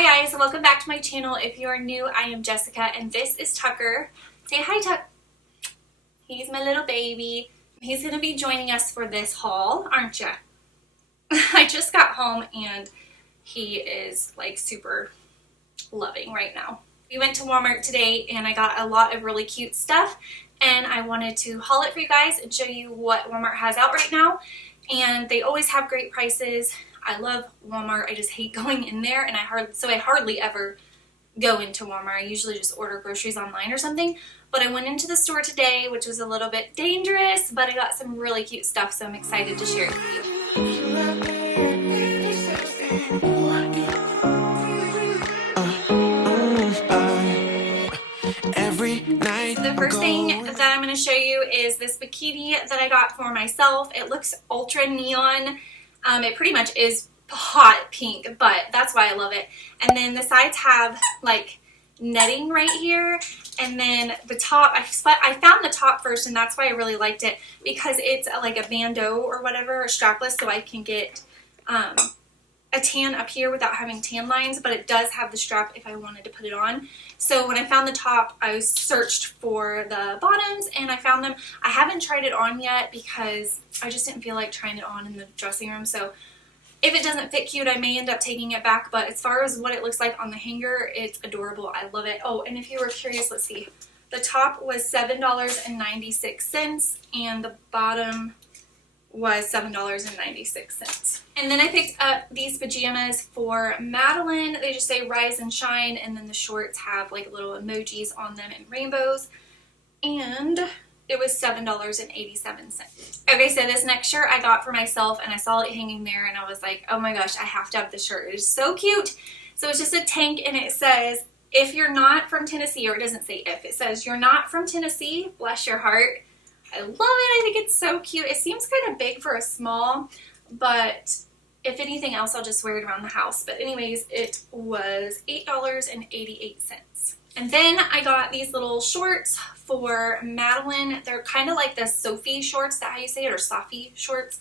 Hi guys, welcome back to my channel. If you are new, I am Jessica and this is Tucker. Say hi, Tuck. He's my little baby. He's going to be joining us for this haul, aren't ya? I just got home and he is like super loving right now. We went to Walmart today and I got a lot of really cute stuff and I wanted to haul it for you guys and show you what Walmart has out right now. And they always have great prices. I love Walmart. I just hate going in there, and I hardly ever go into Walmart. I usually just order groceries online or something. But I went into the store today, which was a little bit dangerous, but I got some really cute stuff, so I'm excited to share it with you. So the first thing that I'm going to show you is this bikini that I got for myself. It looks ultra neon. It pretty much is hot pink, but that's why I love it. And then the sides have like netting right here, and then the top, I found the top first, and that's why I really liked it, because it's like a bandeau or whatever, or strapless, so I can get a tan up here without having tan lines, but it does have the strap if I wanted to put it on. So when I found the top, I searched for the bottoms and I found them. I haven't tried it on yet because I just didn't feel like trying it on in the dressing room. So if it doesn't fit cute, I may end up taking it back. But as far as what it looks like on the hanger, it's adorable. I love it. Oh, and if you were curious, let's see. The top was $7.96 and the bottom was $7.96. And then I picked up these pajamas for Madeline. They just say rise and shine, and then the shorts have like little emojis on them and rainbows, and it was $7.87. Okay, so this next shirt I got for myself, and I saw it hanging there and I was like, oh my gosh, I have to have this shirt. It is so cute. So it's just a tank and it says, if you're not from Tennessee, or it doesn't say if, it says you're not from Tennessee, bless your heart. I love it. I think it's so cute. It seems kind of big for a small, but if anything else, I'll just wear it around the house. But anyways, it was $8.88. And then I got these little shorts for Madeline. They're kind of like the Sophie shorts, is that how you say it, or Sophie shorts.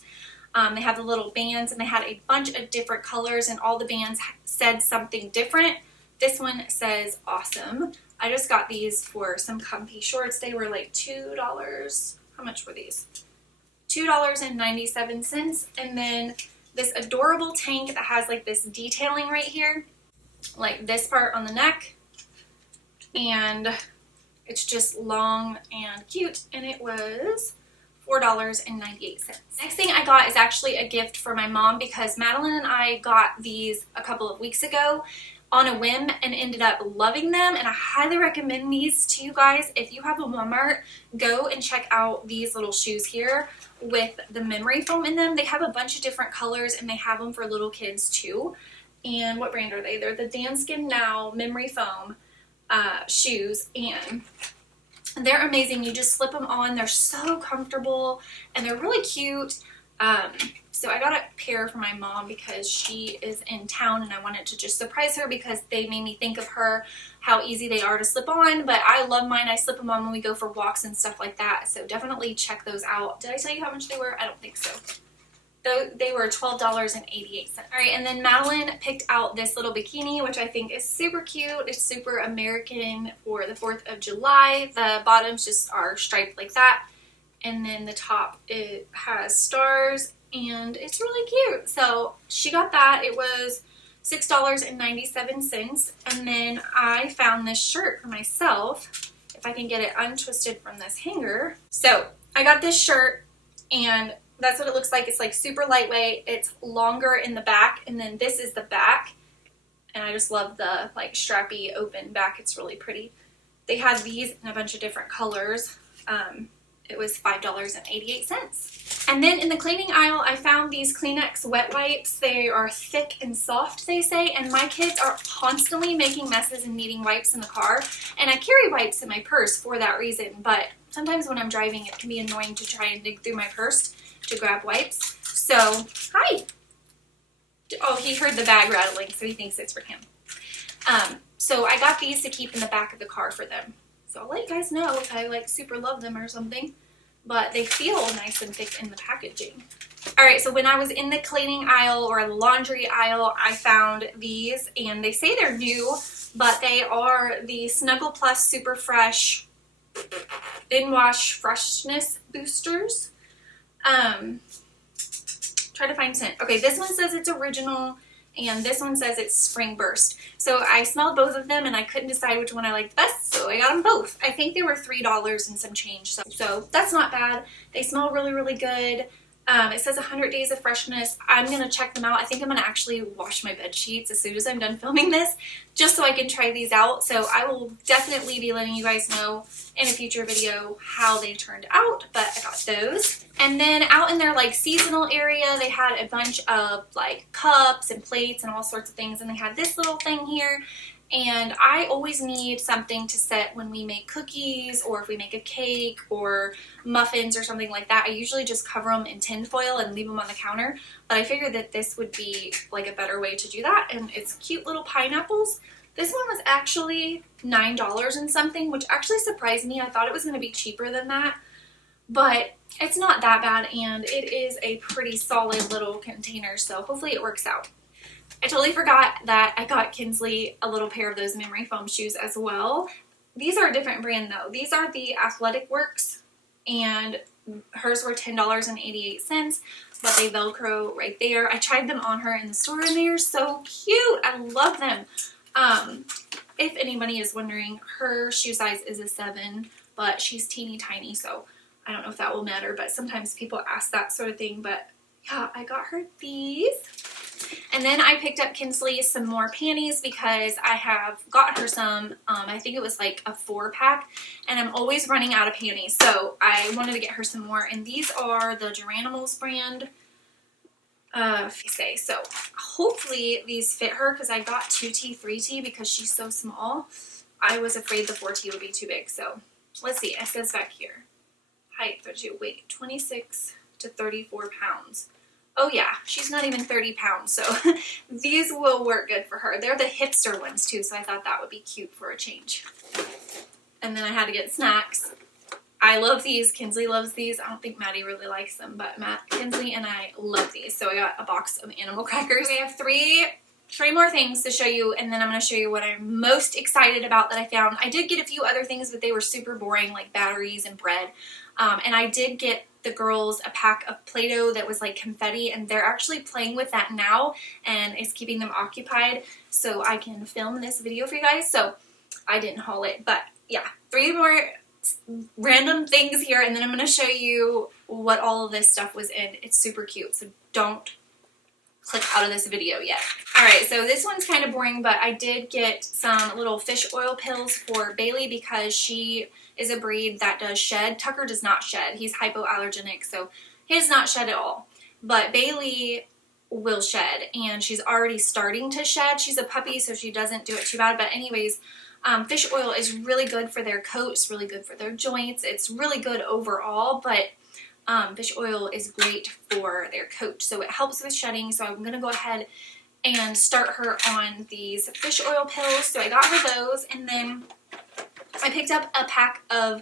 They have the little bands, and they had a bunch of different colors, and all the bands said something different. This one says awesome. I just got these for some comfy shorts. They were like $2. How much were these? $2.97. And then this adorable tank that has like this detailing right here, like this part on the neck, and it's just long and cute, and it was $4.98. Next thing I got is actually a gift for my mom, because Madeline and I got these a couple of weeks ago on a whim and ended up loving them, and I highly recommend these to you guys. If you have a Walmart, go and check out these little shoes here with the memory foam in them. They have a bunch of different colors, and they have them for little kids too. And what brand are they? They're the Danskin Now memory foam shoes, and they're amazing. You just slip them on. They're so comfortable and they're really cute. So I got a pair for my mom because she is in town, and I wanted to just surprise her because they made me think of her, how easy they are to slip on. But I love mine. I slip them on when we go for walks and stuff like that. So definitely check those out. Did I tell you how much they were? I don't think so. They were $12.88. All right, and then Madeline picked out this little bikini, which I think is super cute. It's super American for the 4th of July. The bottoms just are striped like that. And then the top, it has stars, and it's really cute. So she got that. It was $6.97. And then I found this shirt for myself, if I can get it untwisted from this hanger. So I got this shirt, and that's what it looks like. It's like super lightweight. It's longer in the back, and then this is the back. And I just love the like strappy open back. It's really pretty. They had these in a bunch of different colors. It was $5.88. And then in the cleaning aisle, I found these Kleenex wet wipes. They are thick and soft, they say, and my kids are constantly making messes and needing wipes in the car. And I carry wipes in my purse for that reason, but sometimes when I'm driving, it can be annoying to try and dig through my purse to grab wipes. So, hi! Oh, he heard the bag rattling, so he thinks it's for him. So I got these to keep in the back of the car for them. So I'll let you guys know if I like super love them or something. but they feel nice and thick in the packaging. Alright, so when I was in the cleaning aisle or the laundry aisle, I found these, and they say they're new, but they are the Knuckle Plus Super Fresh In-Wash Freshness Boosters. Try to find scent. Okay, this one says it's original, and this one says it's Spring Burst. So I smelled both of them, and I couldn't decide which one I liked best, so I got them both. I think they were $3 and some change, so that's not bad. They smell really, really good. It says 100 days of freshness. I'm going to check them out. I think I'm going to actually wash my bed sheets as soon as I'm done filming this, just so I can try these out. So I will definitely be letting you guys know in a future video how they turned out, but I got those. And then out in their like seasonal area, they had a bunch of like cups and plates and all sorts of things, and they had this little thing here. And I always need something to set when we make cookies, or if we make a cake or muffins or something like that. I usually just cover them in tin foil and leave them on the counter, but I figured that this would be like a better way to do that. And it's cute little pineapples. This one was actually $9 and something, which actually surprised me. I thought it was going to be cheaper than that, but it's not that bad, and it is a pretty solid little container, so hopefully it works out. I totally forgot that I got Kinsley a little pair of those memory foam shoes as well. These are a different brand though. These are the Athletic Works, and hers were $10.88, but they Velcro right there. I tried them on her in the store, and they are so cute. I love them. If anybody is wondering, her shoe size is a 7, but she's teeny tiny, so I don't know if that will matter, but sometimes people ask that sort of thing. But yeah, I got her these. And then I picked up Kinsley some more panties because I have got her some, I think it was like a 4-pack, and I'm always running out of panties, so I wanted to get her some more. And these are the Geranimals brand, so hopefully these fit her, because I got 2T, 3T because she's so small. I was afraid the 4T would be too big, so let's see. It says back here, height 32, weight 26 to 34 pounds. Oh yeah, she's not even 30 pounds, so these will work good for her. They're the hipster ones too, so I thought that would be cute for a change. And then I had to get snacks. I love these. Kinsley loves these. I don't think Maddie really likes them, but Kinsley and I love these. So I got a box of animal crackers. We have three more things to show you, and then I'm going to show you what I'm most excited about that I found. I did get a few other things, but they were super boring, like batteries and bread. And I did get the girls a pack of Play-Doh that was like confetti, and they're actually playing with that now, and it's keeping them occupied so I can film this video for you guys. So I didn't haul it, but yeah, 3 more random things here, and then I'm going to show you what all of this stuff was in. It's super cute, so don't click out of this video yet. Alright, so this one's kind of boring, but I did get some little fish oil pills for Bailey because she is a breed that does shed. Tucker does not shed. He's hypoallergenic, so he does not shed at all. But Bailey will shed, and she's already starting to shed. She's a puppy, so she doesn't do it too bad. But anyways, fish oil is really good for their coats, really good for their joints. It's really good overall, but fish oil is great for their coat, so it helps with shedding. So I'm going to go ahead and start her on these fish oil pills. So I got her those, and then I picked up a pack of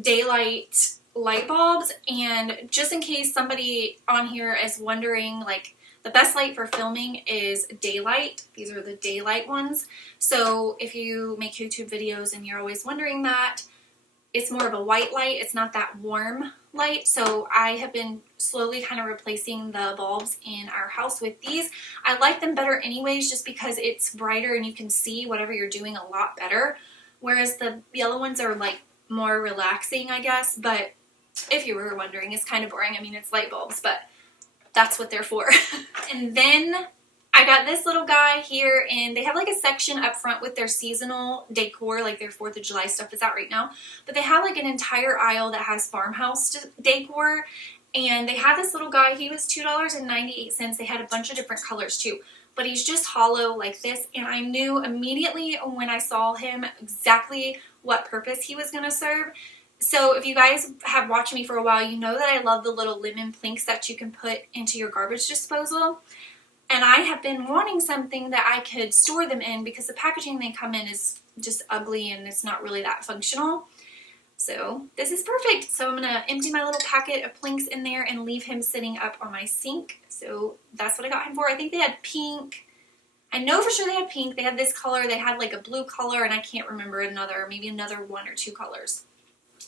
Daylight light bulbs, and just in case somebody on here is wondering, like, the best light for filming is daylight. These are the daylight ones. So if you make YouTube videos and you're always wondering that, it's more of a white light. It's not that warm light. So I have been slowly kind of replacing the bulbs in our house with these. I like them better anyways, just because it's brighter and you can see whatever you're doing a lot better. Whereas the yellow ones are like more relaxing, I guess. But if you were wondering, it's kind of boring. I mean, it's light bulbs, but that's what they're for. And then I got this little guy here, and they have like a section up front with their seasonal decor, like their 4th of July stuff is out right now. But they have like an entire aisle that has farmhouse decor, and they had this little guy. He was $2.98. They had a bunch of different colors too, but he's just hollow like this, and I knew immediately when I saw him exactly what purpose he was going to serve. So if you guys have watched me for a while, you know that I love the little lemon plinks that you can put into your garbage disposal. And I have been wanting something that I could store them in because the packaging they come in is just ugly and it's not really that functional. So this is perfect. So I'm gonna empty my little packet of Plinks in there and leave him sitting up on my sink. So that's what I got him for. I think they had pink. I know for sure they had pink. They had this color. They had like a blue color, and I can't remember maybe another 1 or 2 colors.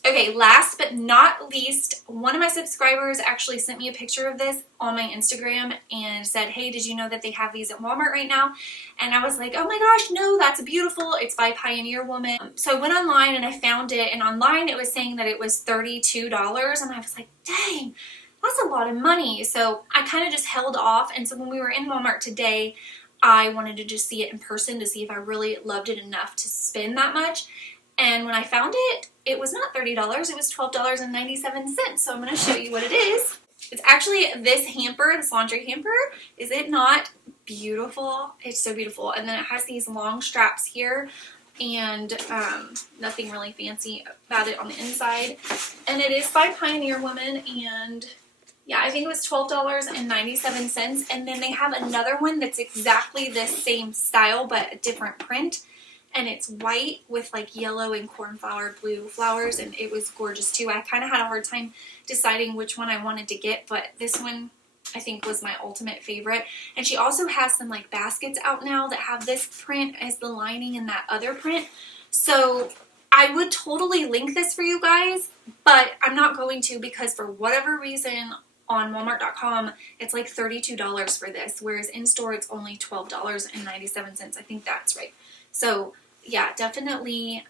Okay, last but not least, one of my subscribers actually sent me a picture of this on my Instagram and said, hey, did you know that they have these at Walmart right now? And I was like, oh my gosh, no, that's beautiful. It's by Pioneer Woman. So I went online and I found it, and online it was saying that it was $32, and I was like, dang, that's a lot of money. So I kind of just held off, and so when we were in Walmart today, I wanted to just see it in person to see if I really loved it enough to spend that much. And when I found it, it was not $30, it was $12.97. So I'm going to show you what it is. It's actually this hamper, this laundry hamper. Is it not beautiful? It's so beautiful. And then it has these long straps here, and nothing really fancy about it on the inside. And it is by Pioneer Woman, and yeah, I think it was $12.97. And then they have another one that's exactly the same style but a different print. And it's white with like yellow and cornflower blue flowers, and it was gorgeous too. I kind of had a hard time deciding which one I wanted to get, but this one I think was my ultimate favorite. And she also has some like baskets out now that have this print as the lining and that other print. So I would totally link this for you guys, but I'm not going to, because for whatever reason on Walmart.com it's like $32 for this, whereas in store it's only $12.97. I think that's right. So yeah, definitely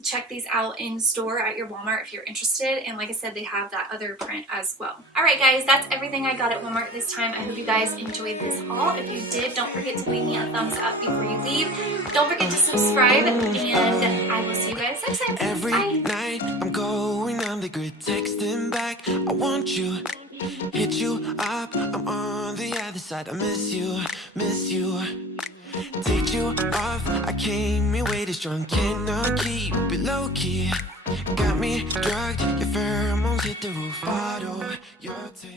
check these out in store at your Walmart if you're interested. And like I said, they have that other print as well. Alright guys, that's everything I got at Walmart this time. I hope you guys enjoyed this haul. If you did, don't forget to leave me a thumbs up before you leave. Don't forget to subscribe, and I will see you guys next time. Every Bye. night I'm going on the grid, texting back, I want you, hit you up, I'm on the other side, I miss you, miss you. Take you off, I came in way too strong, cannot keep it low key. Got me drugged, your pheromones hit the roof, auto, your taste.